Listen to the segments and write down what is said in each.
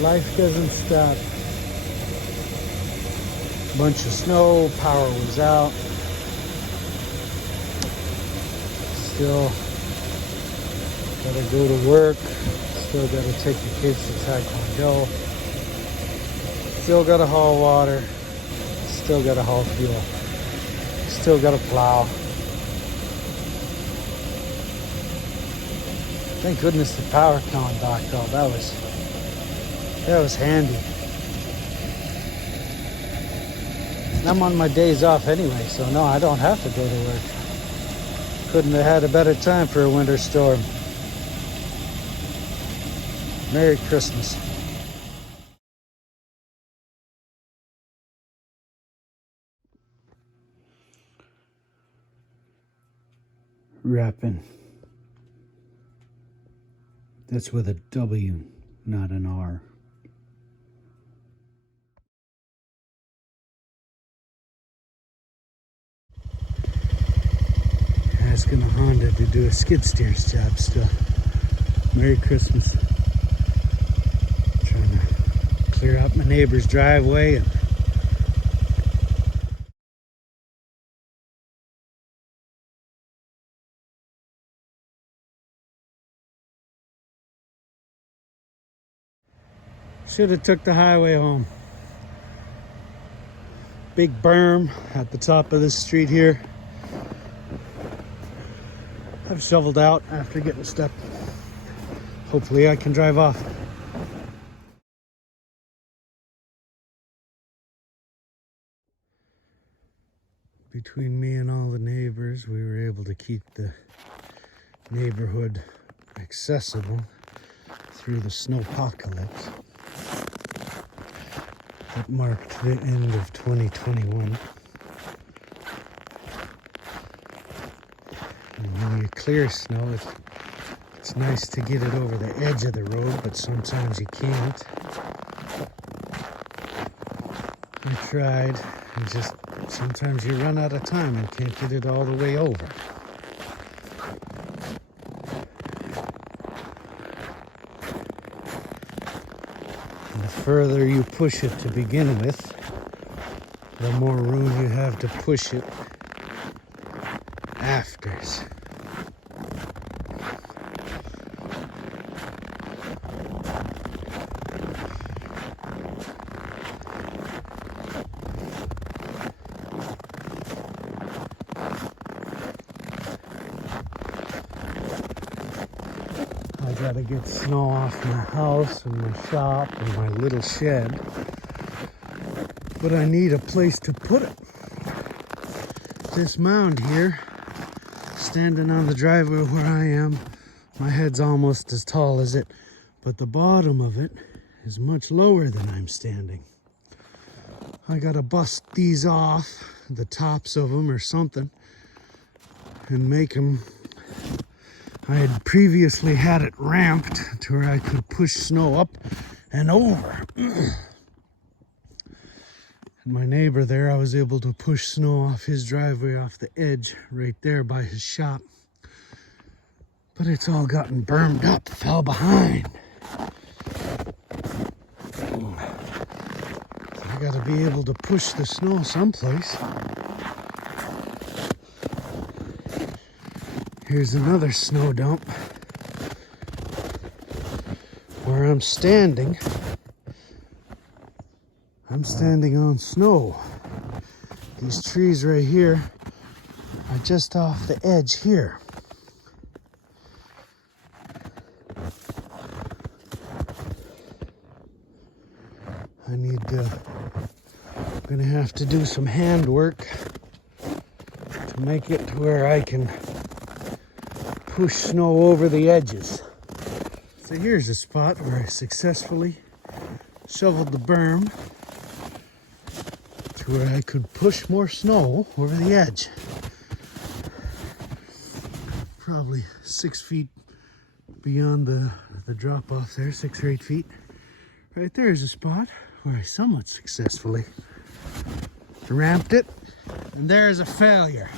Life doesn't stop. Bunch of snow, power was out. Still gotta go to work. Still gotta take the kids to Taekwondo. Still gotta haul water. Still gotta haul fuel. Still gotta plow. Thank goodness the power coming back though. That was handy. And I'm on my days off anyway, so no, I don't have to go to work. Couldn't have had a better time for a winter storm. Merry Christmas. Wrapping. That's with a W, not an R. Asking a Honda to do a skid steers job still. Merry Christmas. Trying to clear out my neighbor's driveway and should have took the highway home. Big berm at the top of this street here. I've shoveled out after getting stuck. Hopefully I can drive off. Between me and all the neighbors, we were able to keep the neighborhood accessible through the snowpocalypse that marked the end of 2021. And when you clear snow, it's nice to get it over the edge of the road, but sometimes you can't. I tried, and just sometimes you run out of time and can't get it all the way over. And the further you push it to begin with, the more room you have to push it afters. I gotta get snow off my house and my shop and my little shed, but I need a place to put it. This mound here, standing on the driveway where I am, my head's almost as tall as it, but the bottom of it is much lower than I'm standing. I gotta bust these off, the tops of them or something, and make them. I had previously had it ramped to where I could push snow up and over. And my neighbor there, I was able to push snow off his driveway off the edge right there by his shop. But it's all gotten burned up, fell behind. So I gotta be able to push the snow someplace. Here's another snow dump where I'm standing. I'm standing on snow. These trees right here are just off the edge here. I'm gonna have to do some handwork to make it to where I can push snow over the edges. So here's a spot where I successfully shoveled the berm to where I could push more snow over the edge. Probably 6 feet beyond the drop off there, 6 or 8 feet. Right there is a spot where I somewhat successfully ramped it, and there's a failure.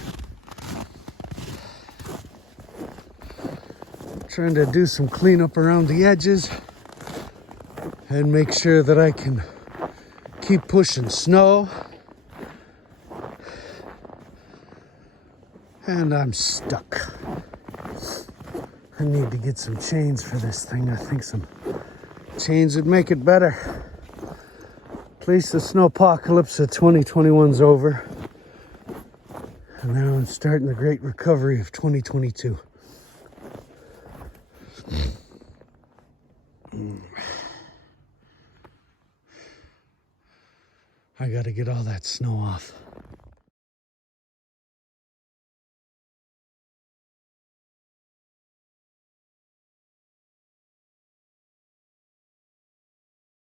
Trying to do some cleanup around the edges and make sure that I can keep pushing snow. And I'm stuck. I need to get some chains for this thing. I think some chains would make it better. At least the snowpocalypse of 2021's over. And now I'm starting the great recovery of 2022. I gotta get all that snow off.